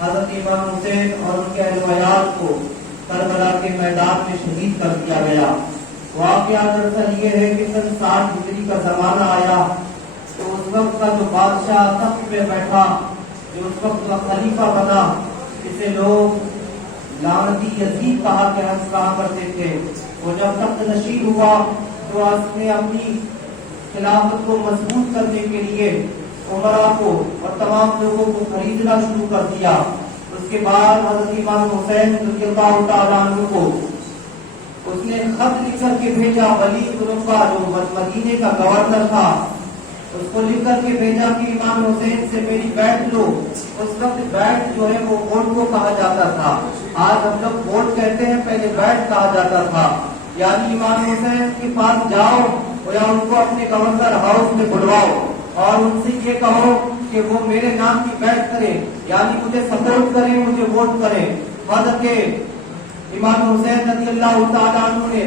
حضرت امام حسین اور ان کے اہل و عیال کو کربلا کے میدان میں شہید کر دیا گیا۔ واقعہ دراصل یہ ہے کہ سن 60 ہجری کا زمانہ آیا تو اس وقت کا جو بادشاہ تخت پہ بیٹھا، جو اس وقت کا خلیفہ بنا، جسے لوگ لعنتی یزید کہا کرتے تھے، وہ جب تخت نشین ہوا تو اس نے اپنی خلافت کو مضبوط کرنے کے لیے عمرا کو اور تمام لوگوں کو خریدنا شروع کر دیا۔ اس کے بعد حضرت امام حسین رضی اللہ تعالیٰ عنہ کو اس نے خط لکھ کر کے بھیجا، ولید بن عقبہ جو مدینے کا گورنر تھا، اس کو لکھ کر کے بھیجا کہ امام حسین سے میری بیعت لو۔ اس وقت بیعت جو ہے وہ ووٹ کو کہا جاتا تھا، آج ہم لوگ ووٹ کہتے ہیں، پہلے بیعت کہا جاتا تھا۔ یعنی امام حسین کے پاس جاؤ یا ان کو اپنے گورنر ہاؤس میں بلواؤ اور ان سے یہ کہو کہ وہ میرے نام کی بیعت کریں، یعنی مجھے سپورٹ کریں، مجھے ووٹ کریں۔ حضرت امام حسین رضی اللہ تعالیٰ عنہ نے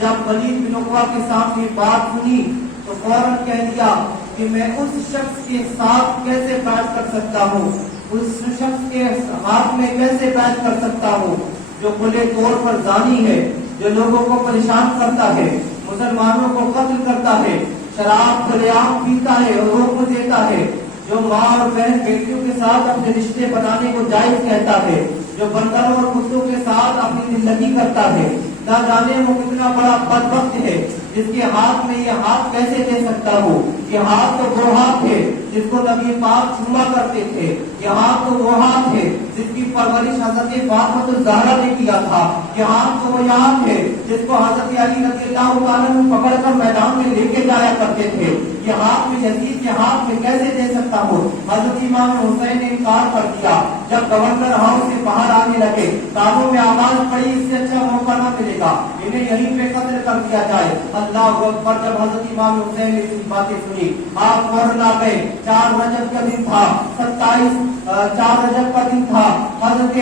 جب ولید بن عقبہ کے سامنے بات سنی تو فوراً کہہ دیا کہ میں اس شخص کے ساتھ کیسے بیعت کر سکتا ہوں، اس شخص کے ہاتھ میں کیسے بیعت کر سکتا ہوں جو کھلے طور پر زانی ہے، جو لوگوں کو پریشان کرتا ہے، مسلمانوں کو قتل کرتا ہے، شراب کھلے عام پیتا ہے اور حکم دیتا ہے، جو ماں اور بہن بیٹیوں کے ساتھ اپنے رشتے بنانے کو جائز کہتا ہے، جو بندروں اور کتوں کے ساتھ اپنی زندگی کرتا ہے، نہ جانے وہ کتنا بڑا بدبخت ہے جس کے ہاتھ میں یہ ہاتھ کیسے دے سکتا ہو۔ یہ ہاتھ تو وہ ہاتھ ہے جس کو نبی پاک چھوما کرتے تھے، یہ ہاتھ تو وہ ہاتھ ہے جس کی پرورش حضرت فاطمہ الزہرا نے کیا تھا، یہ ہاتھ تو وہ ہاتھ ہے جس کو حضرت علی رضی اللہ عنہ پکڑ کر میدان میں لے کے جایا کرتے تھے۔ یہ ہاتھ میں یزید کے ہاتھ میں کیسے دے سکتا ہو؟ حضرت امام حسین نے انکار کر دیا۔ جب گورنر ہاؤس سے باہر آنے لگے، کانوں میں آواز پڑی اس سے اچھا موقع نہ ملے گا، انہیں یہیں پہ قتل کر دیا جائے۔ اللہ اکبر۔ جب حضرت امام حسین نے اس باتیں سنی، آپ فوراً آ گئے۔ 4 رجب کا دن تھا، 4 رجب کا دن تھا۔ حضرت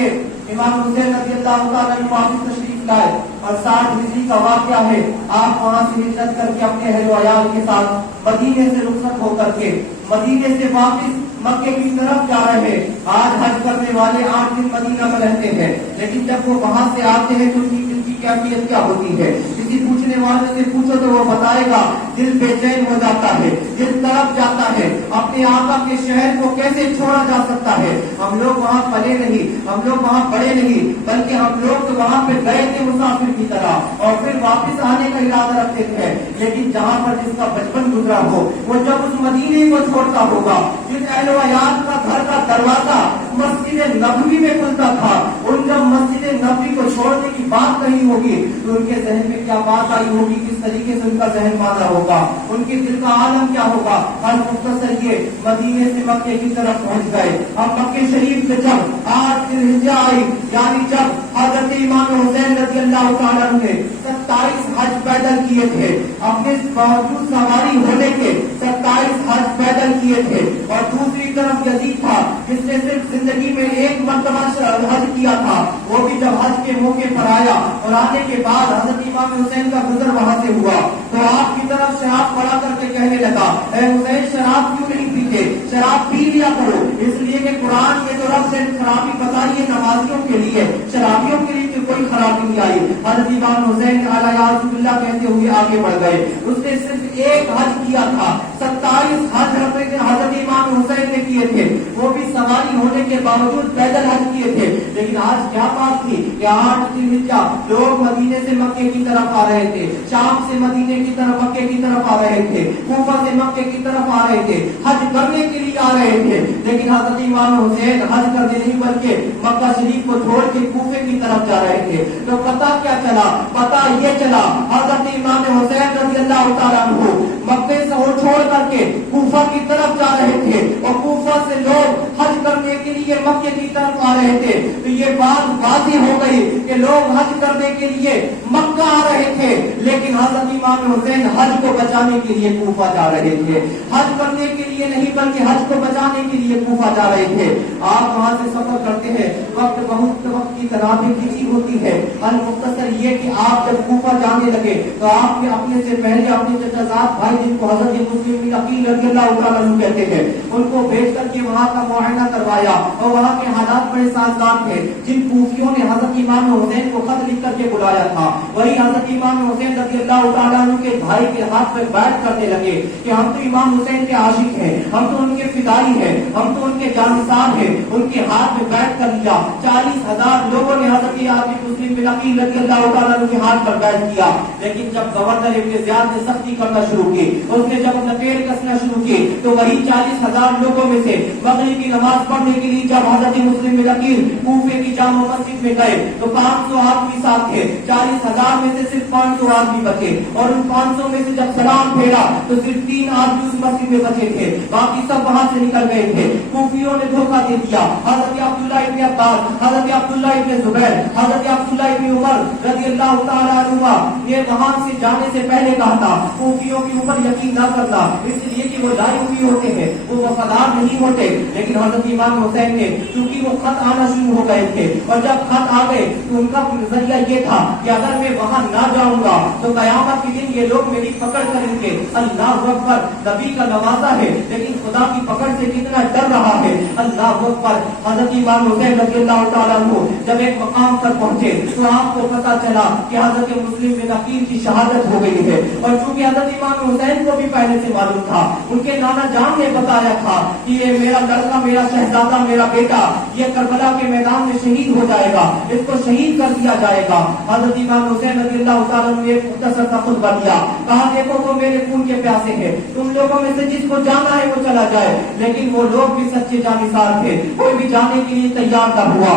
امام حسین رضی اللہ تعالیٰ عنہ واپس تشریف لائے اور 60 ہجری کا واقعہ ہے۔ آپ وہاں سے ہجرت کر کے اپنے اہل و عیال کے ساتھ مدینے سے رخصت ہو کر کے مدینے سے واپس مکے کی طرف جا رہے ہیں۔ آج حج کرنے والے 8 دن مدینہ میں رہتے ہیں، لیکن جب وہ وہاں سے آتے ہیں تو ان کی دل کی کیفیت کیا ہوتی ہے؟ کسی پوچھنے والے سے پوچھو تو وہ بتائے گا دل بے چین ہو جاتا ہے، دل تڑپ جاتا ہے، اپنے آقا کے شہر کو کیسے چھوڑا جا سکتا ہے؟ ہم لوگ وہاں پلے نہیں، ہم لوگ وہاں بڑے نہیں، بلکہ ہم لوگ تو وہاں پہ گئے تھے مسافر کی طرح اور پھر واپس آنے کا ارادہ رکھتے تھے۔ لیکن جہاں پر جس کا بچپن گزرا ہو، وہ جب اس مدینے کو چھوڑتا ہوگا، جس اہل و عیال کا گھر کا دروازہ مسجد نبوی میں کھلتا تھا، ان جب مسجد نبوی کو چھوڑنے کی بات کہی ہوگی تو ان کے ذہن میں کیا بات آئی ہوگی، کس طریقے سے ان کا ذہن مانا ہوگا، ان کے دل کا عالم کیا ہوگا۔ ہر مختصر یہ مدینے سے مکے کی طرف پہنچ گئے۔ اب مکے شریف سے جب 8 ذی الحجہ آئی، یعنی جب حضرت امام حسین رضی اللہ تعالیٰ عنہ نے 27 حج پیدل کیے تھے، اپنے باوجود سواری ہونے کے 27 حج پیدل کیے تھے، اور دوسری طرف یزید تھا جس نے صرف زندگی میں 1 مرتبہ حج کیا تھا، وہ بھی جب حج کے موقع پر آیا اور آنے کے بعد حضرت امام حسین کا گزر وہاں سے ہوا تو آپ کی طرف شراب پڑا کر کے کہنے لگا، اے حسین شراب کیوں نہیں پیتے؟ شراب پی لیا کرو، اس لیے کہ قرآن میں تو رب نے خرابی بتائی ہے نمازیوں کے لیے، شرابیوں کے لیے کوئی خرابی نہیں آئی۔ حضرت امام حسین علیہ اللہ کہتے ہوئے آگے بڑھ گئے۔ اس نے صرف 1 حج کیا تھا، 27 حج حضرت امام حسین نے کیے تھے، وہ بھی سواری ہونے کے باوجود پیدل حج کیے تھے۔ لیکن آج کیا بات تھی کہ 8 ذی الحجہ لوگ مدینے سے مکے کی طرف آ رہے تھے، شام سے مدینے کی طرف مکے کی طرف آ رہے تھے، کوفہ سے مکے کی طرف آ رہے تھے، حج کرنے کے لیے آ رہے تھے۔ لیکن حضرت امام حسین حج کرنے نہیں بلکہ مکہ شریف کو چھوڑ کے کوفے کی طرف جا رہے تھے۔ تو پتہ کیا چلا؟ پتہ یہ چلا حضرت امام حسین رضی اللہ تعالیٰ عنہ مکے سے وہ چھوڑ کر کے کوفہ کی طرف جا رہے تھے اور کوفہ سے لوگ حج کرنے کے لیے مکے کی طرف آ رہے تھے۔ تو یہ بات واضح ہو گئی کہ لوگ حج کرنے کے لیے مکہ آ رہے تھے، لیکن حضرت امام حسین حج کو بچانے کے لیے کوفہ جا رہے تھے، حج کرنے کے لیے نہیں بلکہ حج کو بچانے کے لیے کوفہ جا رہے تھے۔ آپ وہاں سے سفر کرتے ہیں، وقت وقت کی تنابیں کھینچی ہوتی ہے، المختصر یہ کہ آپ جب کوفہ جانے لگے تو آپ نے اپنے سے پہلے اپنے چچا زاد بھائی جن کو حضرت مسلم عقیل رضی اللہ تعالیٰ عنہ کہتے ہیں ان کو بھیج کر کے وہاں کا معائنہ کروایا، اور وہاں کے حالات بڑے سازگار تھے. جن کوفیوں نے حضرت امام حسین کو خط لکھ کر کے بلایا تھا, وہی حضرت امام حسین رضی اللہ تعالیٰ عنہ کے بھائی کے ہاتھ میں بیعت کرنے لگے کہ ہم تو امام حسین کے عاشق ہیں, ہم تو ان کے فدائی ہیں, ہم تو ان کے جانثار ہیں. ان کے ہاتھ میں بیعت کر لیا. 40,000 لوگوں نے حضرت عاصم مسلم بن عقیل رضی اللہ تعالیٰ عنہ کے ہاتھ پر بیعت کیا. لیکن جب گورنر ابن زیاد نے سختی کرنا شروع کی, اس نے جب نکیل کسنا شروع کی, تو وہی 40,000 لوگوں میں سے مغرب کی نماز پڑھنے کے لیے جب حضرت مسلم بن عقیل کوفے کی جامع مسجد میں گئے تو 500 آدمی ساتھ تھے. 40,000 میں سے صرف 500 آدمی بچے, اور ان 500 میں سے جب سلام پھیرا تو صرف 3 آدمی اس مسجد میں بچے تھے, باقی سب وہاں سے نکل گئے تھے. کوفیوں نے دھوکہ دے دیا. حضرت عبداللہ ابن عباس, حضرت عبداللہ ابن زبیر, حضرت عبداللہ ابن عمر رضی اللہ تعالیٰ عنہ نے وہاں سے جانے سے پہلے کہا تھا کوفیوں کے اوپر یقین نہ کرنا, اس لیے کہ وہ لائے ہوئے ہوتے ہیں, وہ وفادار نہیں ہوتے. لیکن حضرت امام حسین نے, کیونکہ وہ خط آنا شروع ہو گئے تھے, اور جب خط آ گئے تو ان کا نظریہ یہ تھا کہ اگر میں وہاں نہ جاؤں گا تو قیامت کے دن یہ لوگ میری پکڑ کریں گے. اللہ اکبر, نبی کا نوازا ہے لیکن خدا کی پکڑ سے کتنا ڈر رہا ہے. اللہ اکبر. حضرت امام حسین رضی اللہ تعالیٰ عنہ جب ایک مقام پر پہنچے تو آپ کو پتا چلا کہ حضرت مسلم بن عقیل کی شہادت ہو گئی ہے. اور چونکہ حضرت امام حسین کو بھی پہلے سے معلوم تھا, ان کے نانا جان نے بتایا تھا کہ یہ میرا لڑکا, میرا شہزادہ, میرا بیٹا یہ کربلا کے میدان میں شہید ہو جائے گا, اس کو شہید کر دیا جائے گا. حضرت امام حسین رضی اللہ تعالیٰ نے ایک مختصر سا خطبہ دیا, کہا دیکھو وہ میرے خون کے پیاسے ہیں, تم لوگوں میں سے جس کو جانا ہے وہ چلا جائے. لیکن وہ لوگ بھی سچے جانثار تھے, کوئی بھی جانے کے لیے تیار نہ ہوا.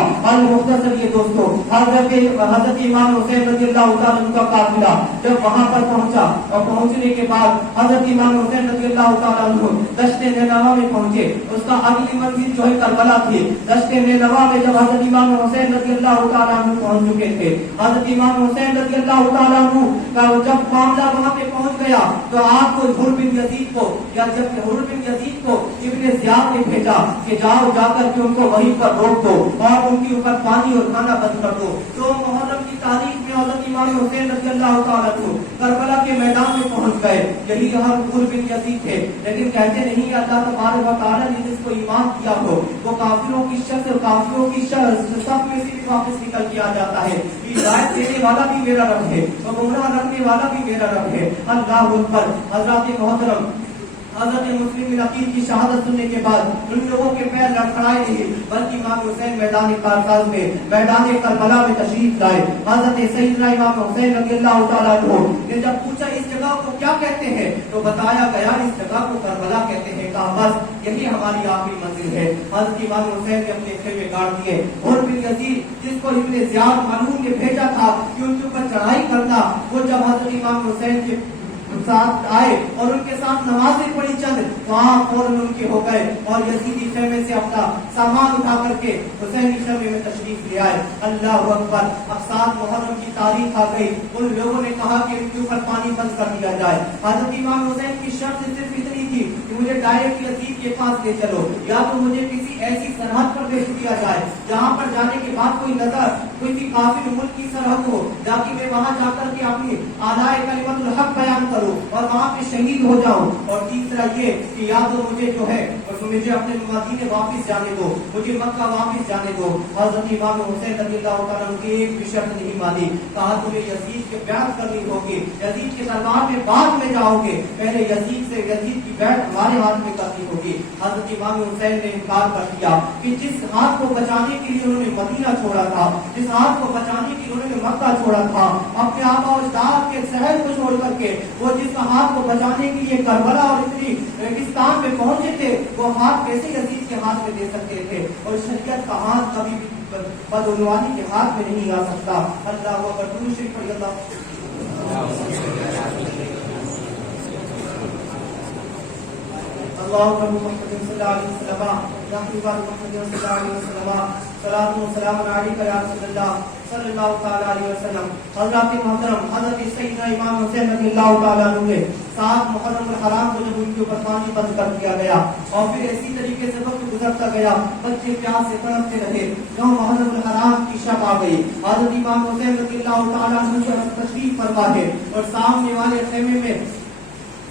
مختصر یہ دوستو, حضرت امام حسین رضی اللہ تعالیٰ کا قافلہ جب وہاں پر پہنچا, اور پہنچنے کے بعد حضرت امام حسین رضی اللہ تعالیٰ دشت نینوا میں پہنچے. اس کا اگلی منزل جو ہے کربلا تھی. دشت نینوا میں جب حضرت امام حسین رضی اللہ تعالیٰ پہنچ چکے تھے, حضرت امام حسین رضی اللہ تعالیٰ کا جب معاملہ وہاں پہ پہنچ گیا تو آپ کو حر بن یزید کو, یا جب حر بن یزید کو ابن زیاد نے بھیجا کہ جاؤ جا کر کے ان کو وہیں پر روک دو اور ان کے اوپر پانی اور کھانا بند کر دو. تو محرم کی تاریخ میں حضرت امام حسین رضی اللہ تعالیٰ کربلا کے میدان میں پہنچ گئے. یہی حر بن یزید تھے, لیکن کہتے نہیں اللہ تبارک و تعالیٰ نے جس کو ایمان کیا ہو وہ کافروں کی شخص اور کافروں کی صف میں سے بھی واپس نکل کے آ جاتا ہے. ہدایت دینے والا بھی میرا رب ہے اور گمراہ رکھنے والا بھی میرا رب ہے. اللہ اکبر. حضرات محترم, حضرت مسلم بن عقیل کی شہادت سننے کے بعد ان لوگوں کے پیر لڑکھڑائے نہیں, بلکہ امام حسین میدان کارساز میں, میدان کربلا میں تشریف لائے. حضرت سیدنا امام حسین رضی اللہ تعالیٰ عنہ نے جب پوچھا اس جگہ کو کیا کہتے ہیں تو بتایا گیا اس جگہ کو کربلا کہتے ہیں. کہا بس یہی ہماری آخری منزل ہے. حضرت امام حسین نے اپنے خیمے گاڑ دیے. اور بن یزید جس کو ابن زیاد معلوم نے بھیجا تھا کہ ان کے اوپر چڑھائی کرنا, وہ جب حضرت امام حسین کے ساتھ آئے اور ان کے ساتھ نمازیں پڑھی چند, وہاں فوراً ان کے ہو گئے اور یزیدی خیمے سے اپنا سامان اٹھا کر کے حسینی خیمے میں تشریف لے آئے. اللہ اکبر. اب 7 محرم کی تاریخ آ گئی. ان لوگوں نے کہا کہ ان کے اوپر پانی بند کر دیا جائے. حضرت امام حسین کی شرط صرف اتنی تھی کہ مجھے ڈائریکٹ یزید کے پاس لے چلو, یا تو مجھے کسی ایسی سرحد پر بھیج دیا جائے جہاں پر جانے کے بعد کوئی نظر کوئی کافر ملک کی سرحد ہو, تاکہ میں وہاں جا کر کے اپنی اعلائے کلمت الحق بیان کروں اور وہاں پہ شہید ہو جاؤں. اور تیسرا یہ کہ یا تو مجھے جو ہے مجھے اپنے مدینے واپس جانے دو, مجھے مکہ واپس جانے دو. حضرت امام حسین رضی اللہ تعالیٰ کی ایک بھی شرط نہیں مانی. کہا تمہیں یزید کے بیعت کرنی ہوگی, یزید کے دربار میں بعد میں جاؤ گے, پہلے یزید کی بیعت ہمارے ہاتھ میں کرنی ہوگی. حضرت امام حسین نے انکار کر دیا کہ جس ہاتھ کو بچانے کے لیے انہوں نے مدینہ چھوڑا تھا, جس ہاتھ کو بچانے کے لیے انہوں نے مکہ چھوڑا تھا, اپنے آبا و اجداد کے شہر کو چھوڑ کر کے وہ جس ہاتھ کو بچانے کے لیے کربلا اور اتنی ریگستان میں پہنچے تھے, وہ ہاتھ کیسے یزید کے ہاتھ میں دے سکتے تھے؟ اور شریعت کا ہاتھ کبھی بھی بدعنوانی کے ہاتھ میں نہیں آ سکتا. اللہ اکبر. درود شریف پڑھیے. اللہ محمد صلی اللہ علیہ وسلم, یا محمد صلی اللہ علیہ وسلم, صلاۃ و سلام علیک یا رسول اللہ صلی اللہ تعالی علیہ وسلم. حضرات محترم, حضرت سیدنا امام حسین رضی اللہ تعالیٰ عنہ نے 7 محرم الحرام کو جب ان کے اوپر پانی بند کر دیا گیا اور پھر اسی طریقے سے وقت گزرتا گیا, بچے پیاس سے تڑپتے رہے. 9 محرم الحرام کی شب آ گئی. حضرت امام حسین رضی اللہ تعالیٰ عنہ تشریف فرما ہے اور سامنے والے خیمے میں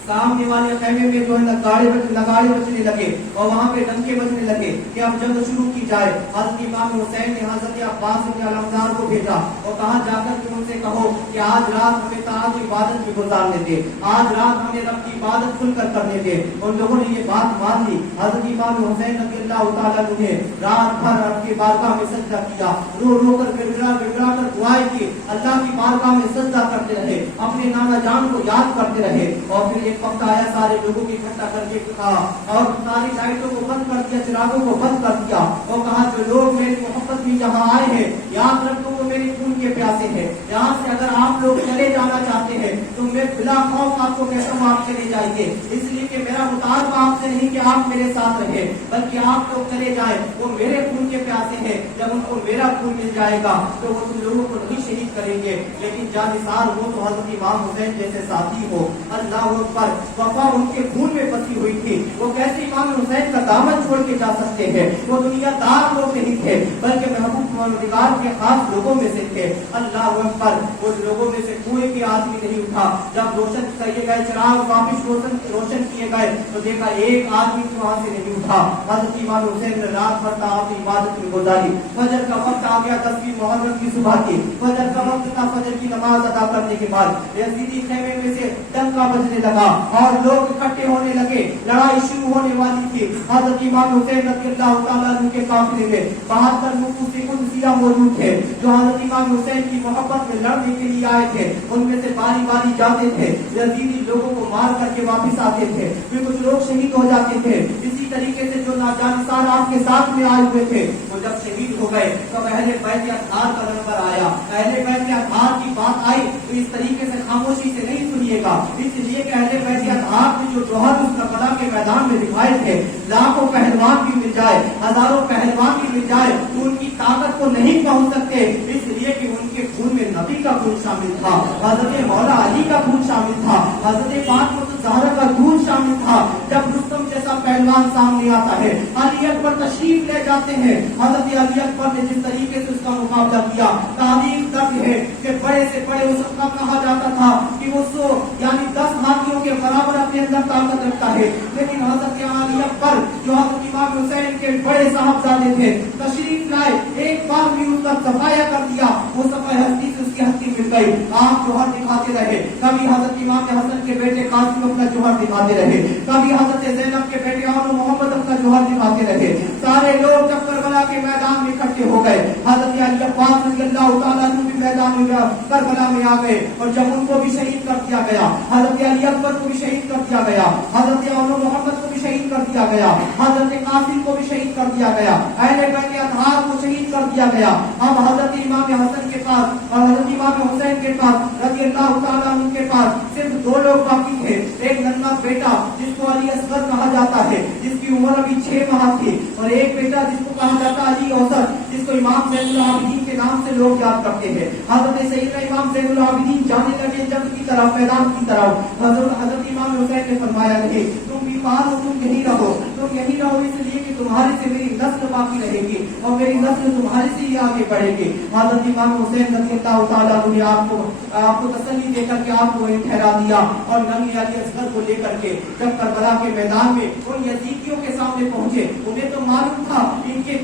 सामने वाले खैमे में जो है नगाड़े बजने लगे और वहाँ पे डंके बजने लगे कि अब जंग शुरू की जाए। हज़रत इमाम हुसैन ने हज़रत अब्बास इब्न अलमदार को भेजा और कहा जाकर के उनसे कहो कि आज रात हमें ताअत की इबादत में गुजारने दे, आज रात हमें रब की इबादत खुलकर करने दे। उन लोगों ने ये बात मान ली। हज़रत इमाम हुसैन रज़ियल्लाहु ताला अन्हु ने रात भर रब की बारगाह में सजदा किया, रो रो कर गिड़गिड़ा कर दुआएं की, अल्लाह की बारगाह में सजदा करते रहे, अपने नाना जान को याद करते रहे। और फिर एक वक्त आया, सारे लोगों को इकट्ठा करके कहा और सारी लाइटों को बंद कर दिया, चिरागों को बंद कर दिया और कहा जो लोग मेरी मोहब्बत में यहाँ आए हैं, याद रखो वो मेरे खून के प्यासे हैं। यहाँ से अगर आप लोग चले जाना चाहते हैं तो मैं बिला खौफ आपको कहता हूँ आप चले जाइए, इसलिए कि मेरा मुतालबा आपसे नहीं कि आप मेरे साथ रहे, बल्कि आप लोग चले जाए, वो मेरे खून के प्यासे हैं। जब उनको मेरा खून मिल जाएगा तो वो तुम लोगों को नहीं शहीद करेंगे, लेकिन जानिसार हो तो हज़रत इमाम हुसैन जैसे साथी हो। अल्लाह अकबर, वफा उनके खून में बसी हुई थी। वो कैसे इमाम हुसैन का दामन छोड़ के जा सकते हैं? वो दुनियादार लोग नहीं थे, बल्कि महबूब निगार के खास लोगों में से थे। अल्लाह अकबर, उन लोगों में से कोई भी आदमी नहीं उठा। जब रोशन किए गए चिराग वापिस रोशन किए गए तो देखा एक आदमी वहां से नहीं उठा। हज़रत इमाम हुसैन ने रात भर ताअत इबादत में गुजारी। फजर का वक्त आ गया, 10वीं मुहर्रम की सुबह की फजर का वक्त था। फजर की नमाज अदा करने के बाद यजीदी खेमे में से डंका बजने लगा और लोग इकट्ठे होने लगे, लड़ाई शुरू होने वाली थी। हज़रत इमाम हुसैन रज़ियल्लाहु ताला अन्हु के काफिले में 72 नफूस कुदसिया मौजूद थे जो हज़रत इमाम हुसैन की मोहब्बत में लड़ने के लिए आए थे। उनमें से बारी बारी जाते थे, यजीदी लोगों को मार करके वापिस आते थे, फिर कुछ लोग शहीद हो जाते थे। इसी तरीके से जो नाजानिसार आपके साथ में आए हुए थे वो जब शहीद हो गए तो अहले बैत अत्हार का नंबर आया। अहले बैत अत्हार की बात आई तो इस तरीके से खामोशी से नहीं सुनिएगा, इसलिए कि अहले बैत अत्हार में जो जोहर उस करबला के मैदान में दिखाए थे, लाखों पहलवान भी मिल जाए, हजारों पहलवान भी मिल जाए तो उनकी ताकत को नहीं पहुंच सकते, इसलिए कि उनके खून में नबी का खून शामिल था, हजरत मौला अली का खून शामिल था, हजरत फातिमा ज़हरा का खून शामिल था। जब रुस्तम जैसा पहलवान सामने आता है, अली अकबर तशरीफ ले जाते हैं। हजरत अली अकबर ने जिस तरीके से उसका मुकाबला किया, तारीख दर्ज है कि बड़े से बड़े उसका कहा जाता था कि वो 100 यानी 10 हाथियों के बराबर अपने अंदर ताकत रखता है। लेकिन हजरत अली अकबर जो हजरत इमाम हुसैन के बड़े साहबजादे थे, तशरीफ लाए, एक बार भी उसका सफाया कर दिया, वो सफाया हस्ती से उसकी हस्ती मिल गई। आप जोहर दिखाते रहे, कभी हजरत इमाम हसन के बेटे कासिम अपना जोहर दिखाते रहे, कभी हजरत ज़ैनब के बेटे और मोहम्मद अपना जोहर दिखाते रहे। सारे लोग जब करबला के मैदान में इकट्ठे हो गए, हजरत अली अब्बास रज़ियल्लाहु ताला अन्हु भी मैदान में करबला में आ गए और जब उनको भी शहीद कर दिया गया, हजरत अली अकबर को भी शहीद कर दिया गया, हजरत मोहम्मद को भी शहीद कर दिया गया, हजरत कासिम को भी शहीद कर दिया गया, अहले बैत अत्हार को शहीद कर दिया गया। अब हजरत इमाम हसन के पास और हजरत इमाम हुसैन के पास रज़ियल्लाहु ताला अन्हु के पास सिर्फ 2 लोग बाकी थे। एक नन्हा बेटा जिसको अली असगर कहा जाता है, जिसकी उम्र अभी 6 माह थी, और एक बेटा जिसको कहा जाता है अली औसत, जिसको इमाम ज़ैनुल आबिदीन के नाम से लोग याद करते हैं। हजरत सैयदना इमाम ज़ैनुल आबिदीन जाने लगे जंग की तरफ, मैदान की तरफ। हजरत इमाम हुसैन ने फरमाया नहीं, तुम बीमार हो, तुम यहीं रहो, तुम यहीं रहो, इसलिए कि तुम्हारे से मेरी नस्ल बाकी रहेगी और मेरी नस्ल तुम्हारे से ही आगे बढ़ेगी। हजरत इमाम हुसैन रज़ियल्लाहु ताला अन्हु ने आपको तसल्ली देकर के आपको वहीं ठहरा दिया और नबी अली असगर को लेकर के जब करबला के मैदान में उन यजीदियों के सामने पहुंचे, उन्हें तो मालूम था इनके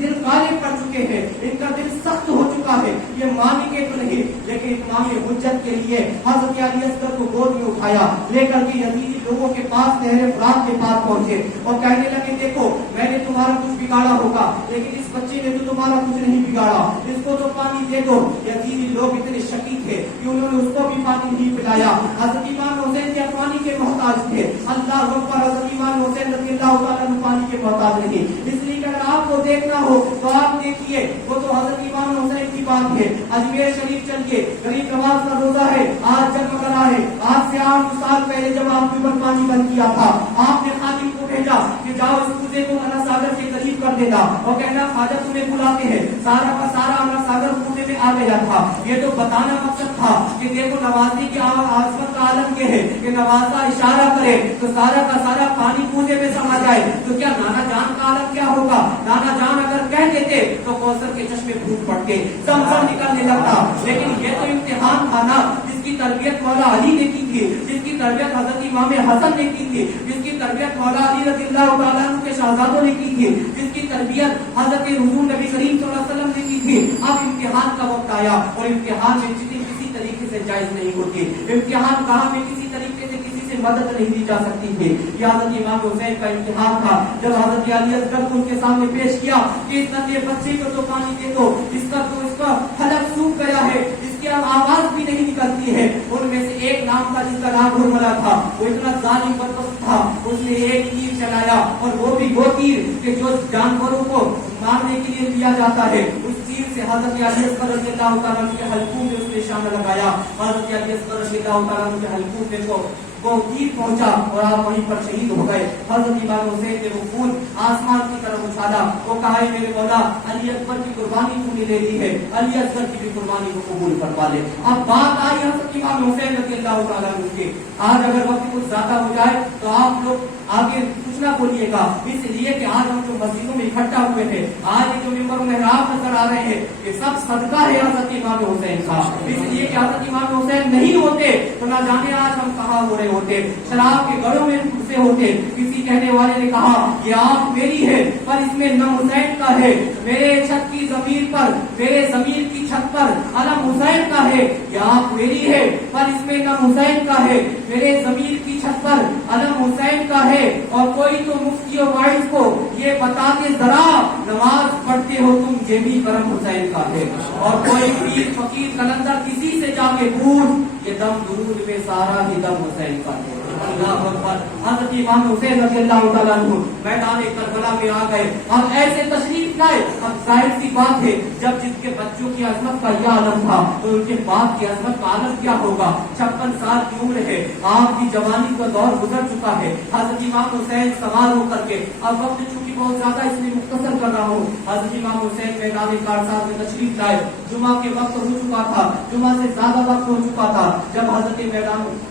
दिल काले पड़ चुके हैं, इनका दिल सख्त हो चुका है, ये मानेंगे तो नहीं। लेकिन इमाम हुज्जत के लिए हजरत अली असगर को गोद में उठाया, लेकर के यजीदी लोगों के पास नहर फुरात के पास पहुंचे और कहने लगे, देखो मैंने तुम्हारा कुछ बिगाड़ा होगा, लेकिन इस बच्चे ने तो तुम्हारा कुछ नहीं बिगाड़ा, इसको तो पानी दे दो। यजीदी लोग इतने शकी थे कि उन्होंने उसको भी पानी नहीं पिलाया। हजरत इमाम हुसैन के पानी के मोहताज थे। अल्लाह अकबर, हजरत इमाम हुसैन रज़ियल्लाहु ताला अन्हु पानी के मोहताज नहीं। इसलिए अगर आपको देखना हो तो आप देखिए, वो तो हजरत इमाम हुसैन की बात है। अजमेर शरीफ चलिए, गरीब नवाज का रोजा है, आज जन्म करा है, आज से 8 साल पहले जब आपके ऊपर पानी बंद किया था, आपने खादिम को भेजा कि जाओ इस कुएं को अना सागर के करीब कर देना और कहना ख्वाजा तुम्हें बुलाते हैं। सारा का सारा अना सागर कुएं में आ गया था। ये तो बताना मकसद था कि देखो नवाजी की आजमत का आलम ये है कि नवाजा इशारा करे तो सारा का सारा पानी कुएं में समा जाए, तो क्या नाना जान का आलम क्या होगा? नाना जान अगर कह देते तो कौसर के चश्मे फूट पड़ते, ज़मज़म निकलने लगता। लेकिन ये तो इम्तिहान था ना, जिसकी तरबियत मौला अली ने की थी, जिसकी तरबियत हजरत इमाम हसन ने की थी, जिसकी तरबियत मौला अली रज़ियल्लाहु ताला अन्हु के शहजादों ने की थी, जिसकी तरबियत हजरत हुजूर नबी करीम सल्लल्लाहु अलैहि वसल्लम ने की थी। अब इम्तिहान का वक्त आया और इम्तिहान में किसी तरीके से जायज नहीं होती। इम्तिहान कहाँ में किसी तरीके से किसी से मदद नहीं दी जा सकती थी। ये हजरत इमाम हुसैन का इम्तिहान था। जब हजरत अली असगर को उनके सामने पेश किया कि इस नन्हे बच्चे को तो पानी दे दो, इसका हलक सूख गया है, इसकी आवाज भी नहीं निकलती है। उनमें से एक नाम था जिसका नाम हुरमला था, वो इतना जालिम बदबख्त था, उसने एक तीर चलाया और वो भी वो तीर कि जो जानवरों को मारने के लिए दिया जाता है। उस तीर से हजरत अली असगर रज़ियल्लाहु ताला अन्हु के हलकूं में उसने निशाना लगाया। हजरत अली असगर रज़ियल्लाहु ताला अन्हु के हलकूं में वो तीर पहुंचा और आप वहीं पर शहीद हो गए। हजरत इमाम हुसैन ने वो खून आसमान की तरफ उछाला। वो कहा मेरे मौला अली अकबर की कुर्बानी तूने ले ली है, अली असगर की भी कुर्बानी को कबूल करवा ले। अब बात आई हजरत इमाम हुसैन रज़ियल्लाहु ताला अन्हु की। आज अगर वक्त कुछ ज्यादा हो जाए तो आप लोग आगे कुछ ना बोलिएगा, इसलिए कि आज हम जो मस्जिदों में इकट्ठा हुए हैं, आज जो मिंबर मेहराब नजर आ रहे हैं, ये सब सदका है हजरत इमाम हुसैन का। इसलिए कि हजरत इमाम हुसैन नहीं होते तो ना जाने आज हम कहाँ हो रहे होते, शराब के गड़ों में घुसे होते। किसी कहने वाले ने कहा ये आंख मेरी है पर इसमें नम हुसैन का है, मेरे छत की जमीन पर, मेरे जमीन की छत पर अलम हुसैन का है। ये आंख मेरी है पर इसमें नम हुसैन का है, मेरे जमीन की छत पर अलम हुसैन का है। और कोई तो मुफ्ती और वाइज को ये बताते जरा नमाज पढ़ते हो तुम, ये भी करम हुसैन का है। और कोई पीर फकीर कलंदर किसी से जाके पूछ, ये दम दुरूद में सारा ही दम हुसैन का है। अल्लाहु अकबर। हज़रत इमाम हुसैन रज़ियल्लाहु ताला अन्हु मैदान करबला में आ गए। अब ऐसे तशरीफ लाए, अब जाहिर सी बात है जब जिसके बच्चों की अजमत का यह आलम था तो उनके बाप की अजमत का आलम क्या होगा। 56 साल की उम्र है, आपकी जवानी का दौर गुजर चुका है। हज़रत इमाम हुसैन सवार होकर के, अब वक्त चूंकि बहुत ज्यादा इसलिए मुख्तसर कर रहा हूँ, हज़रत इमाम हुसैन मैदान कारसाज में तशरीफ लाए। जुमा के वक्त हो चुका था, जुमा से ज्यादा वक्त हो चुका था। जब हज़रत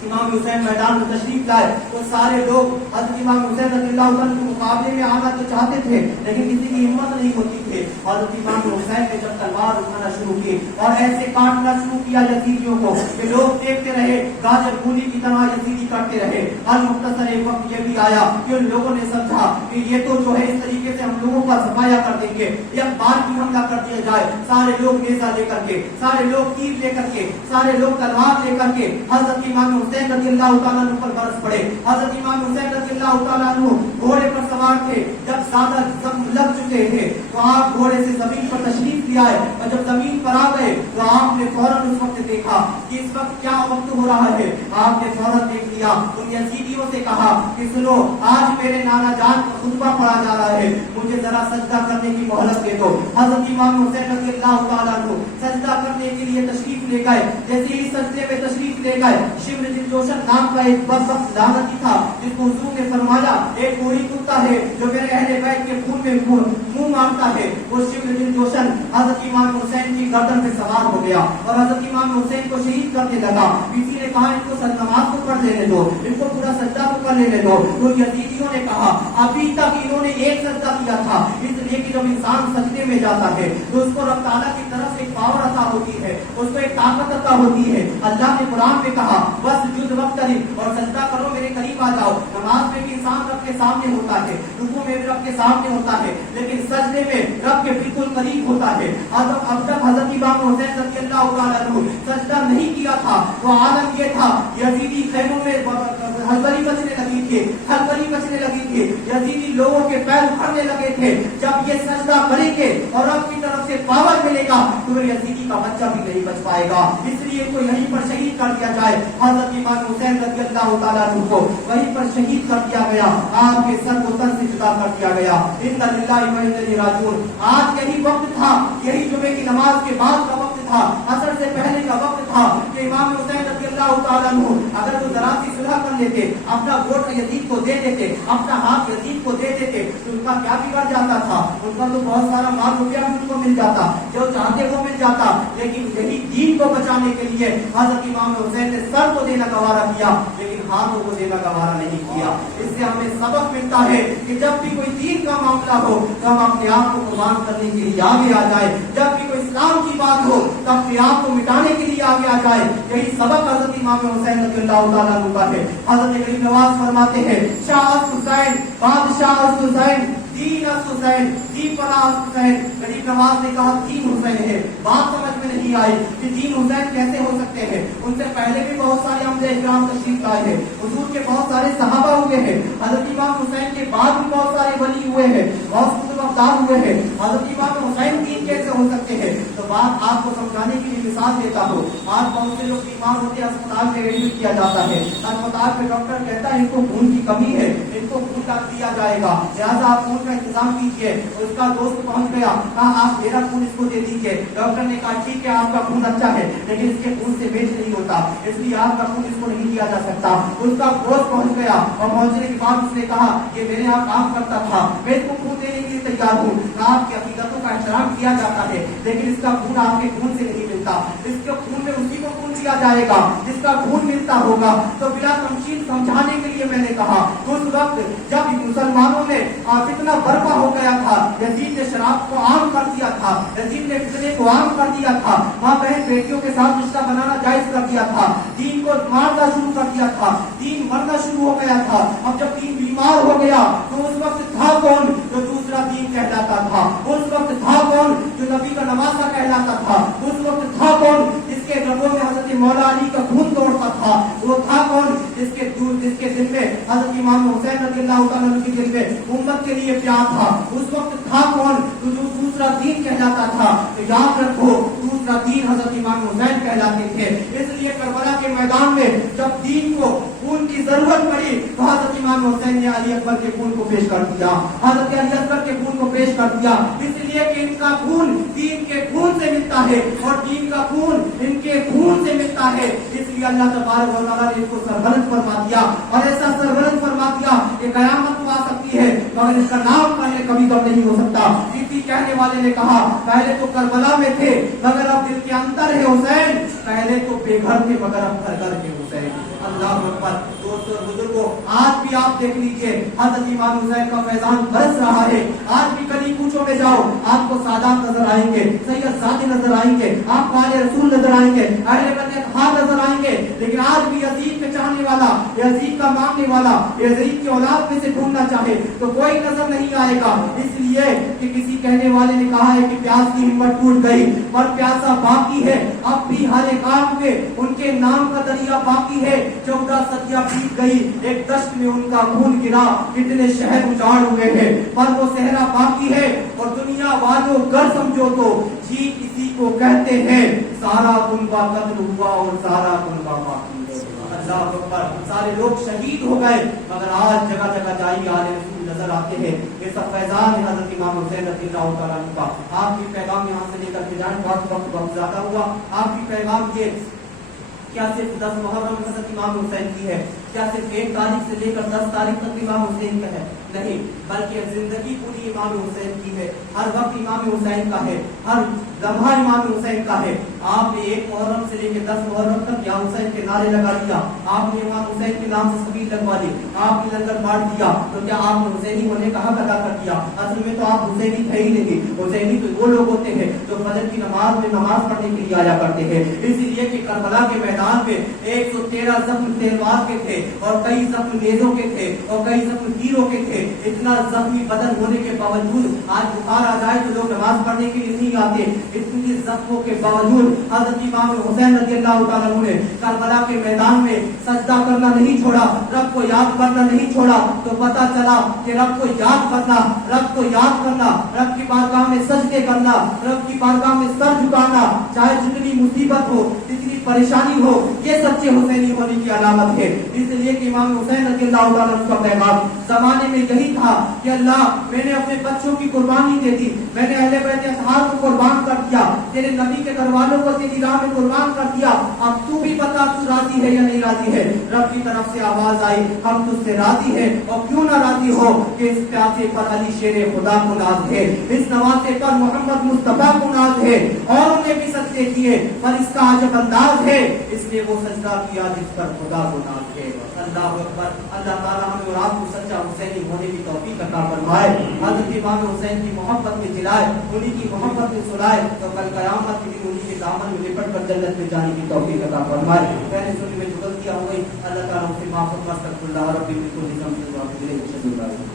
इमाम हुसैन मैदान में तशरीफ लाए तो सारे लोग हज़रत इमाम हुसैन रज़ियल्लाहु अन्हु के मुकाबले में आना तो चाहते थे, लेकिन किसी की हिम्मत नहीं होती थी। हज़रत इमाम हुसैन ने जब तलवार उठाना शुरू की और ऐसे काटना शुरू किया यजीदियों को कि लोग देखते रहे, गाजर मूली की तरह यजीदी काटते रहे। हर मुख्तसर एक वक्त ये भी आया कि उन लोगों ने समझा कि ये तो जो है इस तरीके से हम लोगों का सफाया कर देंगे, या बार की हमला कर दिया जाए। सारे लोग नेजा लेकर के, सारे लोग तीर लेकर के, सारे लोग तलवार लेकर के हज़रत इमाम हुसैन रज़ियल्लाहु ताला अन्हु पर बरस पड़े। हज़रत इमाम हुसैन रज़ियल्लाहु ताला अन्हु घोड़े पर सवार थे। जब ज्यादा लग चुके थे तो आप घोड़े से जमीन पर तशरीफ ले आए और जब जमीन पर आ गए तो आपने फौरन उस वक्त देखा कि इस वक्त क्या वक्त हो रहा है। आपने फौरन देख लिया, उन यजीदियों से कहा कि सुनो, आज मेरे नाना जान का खुतबा पढ़ा जा रहा है, मुझे जरा सजदा करने की मोहलत दे दो। हज़रत इमाम हुसैन रज़ियल्लाहु ताला अन्हु सजदा करने के लिए तशरीफ ले गए। जैसे ही सजदे में तशरीफ ले गए, शिम्र दिलजोशन नाम का एक बदबख्त लानती था, जिसको हुजूर ने फरमाया एक कोई कुत्ता है जो मेरे अहले बैत के खून में मुंह मांगता है। वो शिम्र दिलजोशन हज़रत इमाम हुसैन की गर्दन पे सवार हो गया और हज़रत इमाम हुसैन को शहीद करने लगा। किसी ने कहा इनको नमाज को पढ़ लेने दो, इनको पूरा सजदा को कर लेने दो। तो यजीदियों ने कहा अभी तक इन्होंने एक सजदा किया था, इसलिए कि जब इंसान सजदे में जाता है तो उसको रब तआला की तरफ से एक पावर अता होती है, उसको एक ताकत अता होती है। अल्लाह ने कुरान में कहा बस जुद वक्त और सजदा करो, मेरे करीब आ जाओ। नमाज में भी इंसान रब के सामने होता है, रुकू में भी रब के सामने होता है, लेकिन सजदे में रब के बिल्कुल करीब होता है। अब तक हज़रत इमाम हुसैन रज़ियल्लाहु ताला अन्हु सजदा नहीं किया था। तो आलम ये था, यजीदी खैमों में हलबरी बचने लगी थी, हलबरी बचने लगी थी, यजीदी लोगों के पैर उखड़ने लगे थे। जब ये सजदा करेंगे और रब की तरफ से पावर मिलेगा तो फिर यजीदी का बच्चा भी नहीं बच पाएगा, इसलिए इनको यहीं पर शहीद कर दिया जाए। हज़रत इमाम हुसैन रज़ियल्लाहु ताला अन्हु को वहीं पर शहीद कर दिया गया, आपके सर को तन से जुदा कर दिया गया। इन्ना लिल्लाहि व इन्ना इलैहि राजिऊन। आज यही वक्त था, यही जुमे की नमाज के बाद का वक्त था, असर से पहले का वक्त था कि इमाम हुसैन रज़ियल्लाहु ताला अन्हु अगर तो जरा सी सुलह कर लेते, अपना वोट यजीद को दे देते, अपना हाथ यजीद को दे देते, तो उनका क्या बिगड़ जाता था? उनका तो बहुत सारा माल रुपया भी उनको मिल जाता, जो चाहते वो मिल जाता। लेकिन यही दीन को बचाने के लिए हजरत इमाम हुसैन ने सर को देना गवारा किया, लेकिन हाथों को देना गवारा नहीं किया। इससे हमें सबक मिलता है कि जब भी कोई दीन का मामला हो तो हम अपने आप को कुर्बान करने के लिए आगे आ जाए, जब भी कोई इस्लाम की बात हो तो अपने आप को मिटाने के लिए आगे आ जाए। यही सबक हजरत इमाम हुसैन रज़ियल्लाहु ताला अन्हु का है। हजरत गरीब नवाज फरमाते हैं, शाह हुसैन बादशाह हुसैन दीन हुसैन दीन पला हुसैन। गरीब नवाज ने कहा दीन हुसैन है, बात समझ में नहीं आई कि दीन हुसैन कैसे हो सकते हैं। उनसे पहले भी बहुत सारे अम्बिया इकराम तशरीफ लाए हैं, हुजूर के बहुत सारे सहाबा हुए हैं, हजरत इमाम हुसैन के बाद भी बहुत सारे वली हुए हैं, बहुत अवतार हुए हैं। हजरत इमाम हुसैन दीन कैसे हो सकते हैं? तो बात आपको समझाने के लिए मिसाल देता हूँ। आज बहुत से लोग बीमार होते हैं, अस्पताल में एडमिट किया जाता है, अस्पताल में डॉक्टर कहता है इनको खून की कमी है, इनको खून का दिया जाएगा, लिहाजा आप खून का इंतजाम कीजिए। उसका दोस्त पहुंच गया, कहा आप मेरा खून इसको दे दीजिए। डॉक्टर ने कहा ठीक है आपका खून अच्छा है, लेकिन इसके खून से मैच नहीं होता, इसलिए आपका खून इसको नहीं दिया जा सकता। उसका दोस्त पहुंच गया और पहुंचने के बाद उसने कहा ये मेरे यहाँ काम करता था, मैं इसको खून देने के लिए तैयार हूँ। आपकी अकीदतों का एहतराम किया जाता है, लेकिन इसका खून आपके खून से नहीं मिलता, इसके खून में उसी को खून दिया जाएगा जिसका खून मिलता होगा। तो बिला तमशील समझाने के लिए मैंने कहा, उस वक्त जब मुसलमानों में फितना बर्पा हो गया था, यजीद ने शराब को आम कर दिया था, यजीद ने फितने को आम कर दिया था, माँ बहन बेटियों के साथ रिश्ता बनाना जायज कर दिया था, दीन को मारना शुरू कर दिया था, दीन मरना शुरू हो गया था। अब जब दीन बीमार हो गया तो उस वक्त था कौन जो दूसरा दीन कहलाता था? उस वक्त था कौन जो नबी का नवासा कहलाता था? उस वक्त था कौन जिसके रगों में हजरत मौला अली का खून दौड़ता था? वो था कौन जिसके दिल में हजरत इमाम हुसैन रज़ियल्लाहु ताला अन्हु के दिल में उम्मत के लिए प्यार था? उस वक्त था कौन जो दूसरा दीन कहलाता था? तो याद रखो दूसरा दीन हजरत इमाम हुसैन कहलाते थे। इसलिए करबला के मैदान में जब दीन को खून की जरूरत पड़ी तो हजरत इमाम हुसैन ने अली अकबर के खून को पेश कर दिया, हजरत अली अकबर के खून को पेश कर दिया, इसलिए कि इनका खून दीन के खून से मिलता है और दीन का खून इनके खून से मिलता है। इसलिए अल्लाह तबारक व तआला ने इसको सरबलंद फरमा दिया और ऐसा सरबलंद फरमा दिया कि कयामत तो आ सकती है मगर इसका नाम पहले कभी कम नहीं हो सकता। इसी कहने वाले ने कहा पहले तो करबला में थे मगर अब दिल के अंदर है हुसैन, पहले तो बेघर थे मगर अब घर घर के हुसैन। अल्लाह अकबर। दोस्तों और बुजुर्गों, आज भी आप देख लीजिए हजरत इमाम हुसैन का फैजान बरस रहा है। आज भी गली कूचों में जाओ आपको सादात नजर आएंगे, सैयद सादी नजर आएंगे, आपको आले रसूल नजर आएंगे, अहले बैत खान नजर आएंगे। लेकिन आज भी यजीद के चाहने वाला, यजीद का मांगने वाला, यजीद की औलाद में से ढूंढना चाहे तो कोई नजर नहीं आएगा। इसलिए कि किसी कहने वाले ने कहा है कि प्यास की हिम्मत टूट गई पर प्यासा बाकी है, अब भी हर एक आंख में उनके नाम का दरिया बाकी है। 14 सदियां बीत गई, एक दश्त में उनका खून गिरा, कितने शहर उजाड़ हुए हैं पर वो सहरा बाकी है। और दुनिया वालों कर समझो तो जी किसी को कहते हैं, सारा कुनबा कत्ल हुआ और सारा कुनबा बाकी है। अल्लाह अकबर। सारे लोग शहीद हो गए मगर आज जगह जगह जाइए आले रसूल नजर आते हैं। ये सब फैजान है हजरत इमाम हुसैन रज़ियल्लाहु ताला अन्हु का। आपकी पैगाम यहाँ से लेकर के जाए, वक्त ज्यादा हुआ। आपकी पैगाम ये क्या सिर्फ 10 मुहर्रम हजरत इमाम हुसैन की है? क्या सिर्फ 1 तारीख से लेकर 10 तारीख तक इमाम हुसैन का है? नहीं, बल्कि जिंदगी पूरी इमाम हुसैन की है। हर वक्त इमाम हुसैन का है, हर लम्हा इमाम हुसैन का है। आपने 1 मुहर्रम से लेकर 10 मुहर्रम तक या हुसैन के नारे लगा दिया, आपने इमाम हुसैन के नाम से सबील लगवा दी, आपने लंगर बांट दिया, तो क्या आपने हुसैनी होने का हक अदा कर दिया? असल में तो आप हुसैनी थे ही नहीं। हुसैनी तो वो लोग होते हैं जो फजर की नमाज में नमाज पढ़ने के लिए आया करते हैं। इसीलिए कि करबला के मैदान में 113 जख्म तलवार के थे और कई जख्म नेज़ों के थे और कई जख्म तीरों के थे। इतना जख्मी बदन होने के बावजूद आज बुखार आ जाए तो लोग नमाज पढ़ने के लिए नहीं आते। इतनी जख्मों के बावजूद हजरत इमाम हुसैन रज़ियल्लाहु ताला अन्हु ने करबला के मैदान में सजदा करना नहीं छोड़ा, रब को याद करना नहीं छोड़ा। तो पता चला कि रब को याद करना, रब को याद करना, रब की बारगाह में सजदे करना, रब की बारगाह में सर झुकाना, चाहे जितनी मुसीबत हो, जितनी परेशानी हो, ये सच्चे हुसैनी होने की अलामत है। इसलिए कि इमाम हुसैन रज़ियल्लाहु ताला अन्हु का पैगाम जमाने में यही था कि अल्लाह मैंने अपने बच्चों की कुर्बानी दे दी, मैंने अहले अहले बैत अतहार को कुर्बान कर दिया, तेरे नबी के घर वालों को तेरी राह में कुर्बान कर दिया, अब तू भी बता तू राजी है या नहीं राजी है। रब की तरफ से आवाज आई, हम तुझसे राजी हैं, और क्यों ना राजी हो कि इस प्यासे पर अली शेर खुदा को नाज है, इस नवासे पर मोहम्मद मुस्तफा को नाज है, और उन्हें भी सजदे किए पर इसका अजब अंदाज है, इसलिए वो सजदा किया जिस पर खुदा को नाज है। अल्लाह अकबर। अल्लाह ताला हमें और आपको सच्चा हुसैनी होने की तौफीक अता फरमाए, हज़रत इमाम हुसैन की मोहब्बत में जिलाए, उन्हीं की मोहब्बत में सुलाए, तो कल क़यामत के दिन उन्हीं के दामन में लिपट कर जन्नत में जाने की तौफीक अता फरमाए। मैंने सुनी में जो गलतियां हो गई, अल्लाह ताला उसे माफ़ फरमा, अस्तगफिरुल्लाह रब्बी मिन कुल्ली ज़ंबिन व अतूबु इलैहि।